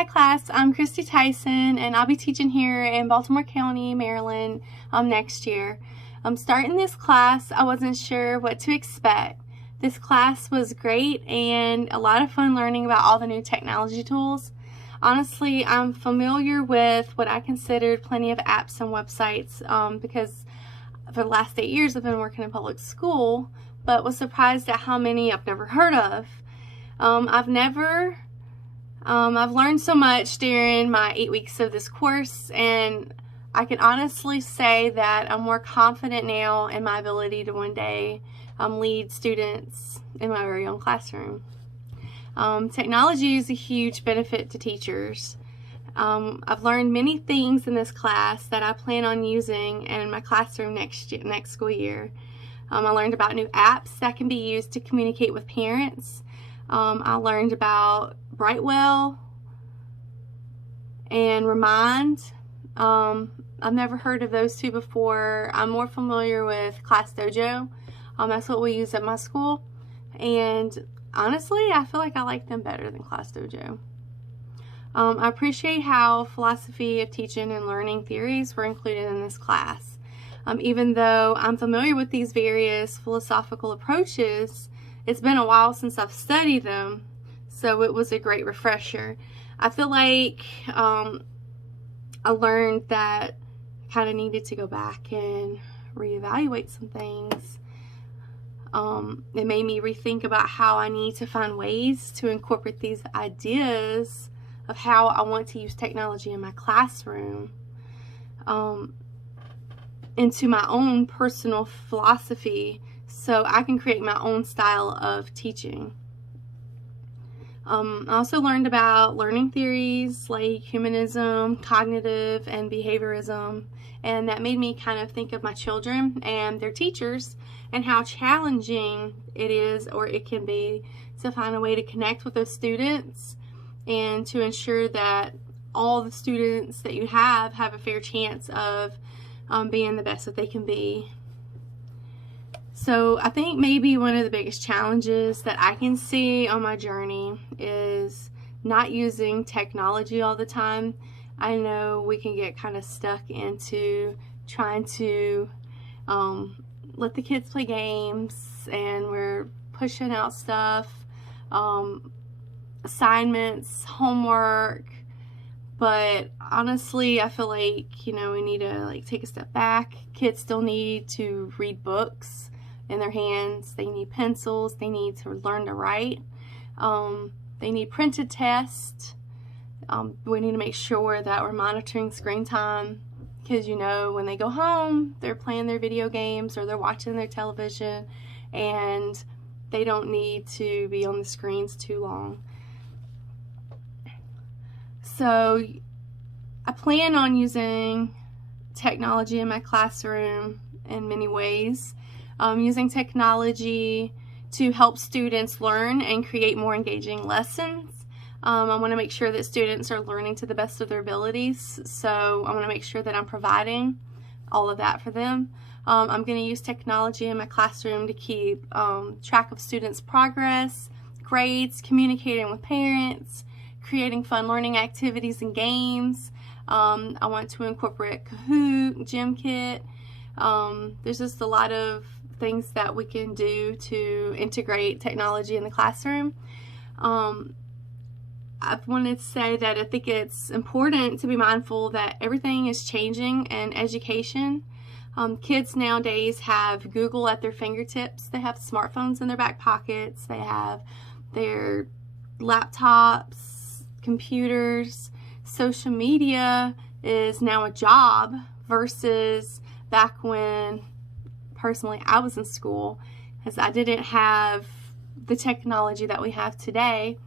Hi class, I'm Christy Tyson and I'll be teaching here in Baltimore County, Maryland next year. Starting this class, I wasn't sure what to expect. This class was great and a lot of fun learning about all the new technology tools. Honestly, I'm familiar with what I considered plenty of apps and websites because for the last 8 years I've been working in public school, but was surprised at how many I've never heard of. I've learned so much during my 8 weeks of this course, and I can honestly say that I'm more confident now in my ability to one day lead students in my very own classroom. Technology is a huge benefit to teachers. I've learned many things in this class that I plan on using in my classroom next school year. I learned about new apps that can be used to communicate with parents. I learned about Brightwell and Remind. I've never heard of those two before. I'm more familiar with ClassDojo. That's what we use at my school, and honestly I feel like I like them better than ClassDojo. I appreciate how philosophy of teaching and learning theories were included in this class. Even though I'm familiar with these various philosophical approaches, it's been a while since I've studied them, so it was a great refresher. I feel like I learned that I kind of needed to go back and reevaluate some things. It made me rethink about how I need to find ways to incorporate these ideas of how I want to use technology in my classroom into my own personal philosophy, so I can create my own style of teaching. I also learned about learning theories like humanism, cognitive, and behaviorism, and that made me kind of think of my children and their teachers and how challenging it is, or it can be, to find a way to connect with those students and to ensure that all the students that you have a fair chance of being the best that they can be. So I think maybe one of the biggest challenges that I can see on my journey is not using technology all the time. I know we can get kind of stuck into trying to let the kids play games, and we're pushing out stuff, assignments, homework, but honestly I feel like, you know, we need to take a step back. Kids still need to read books in their hands. They need pencils. They need to learn to write. They need printed tests. We need to make sure that we're monitoring screen time, because, you know, when they go home, they're playing their video games or they're watching their television, and they don't need to be on the screens too long. So I plan on using technology in my classroom in many ways. Using technology to help students learn and create more engaging lessons. I want to make sure that students are learning to the best of their abilities, so I want to make sure that I'm providing all of that for them. I'm going to use technology in my classroom to keep track of students' progress, grades, communicating with parents, creating fun learning activities and games. I want to incorporate Kahoot, GymKit. There's just a lot of things that we can do to integrate technology in the classroom. I wanted to say that I think it's important to be mindful that everything is changing in education. Kids nowadays have Google at their fingertips. They have smartphones in their back pockets. They have their laptops, computers. Social media is now a job versus back when personally I was in school, because I didn't have the technology that we have today.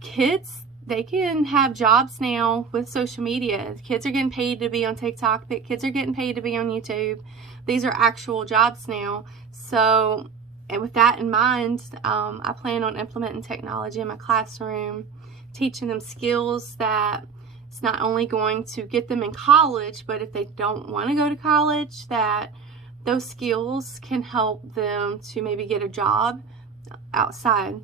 Kids, they can have jobs now with social media. Kids are getting paid to be on TikTok, but kids are getting paid to be on YouTube. These are actual jobs now. So, and with that in mind, I plan on implementing technology in my classroom, teaching them skills that it's not only going to get them in college, but if they don't want to go to college, that those skills can help them to maybe get a job outside.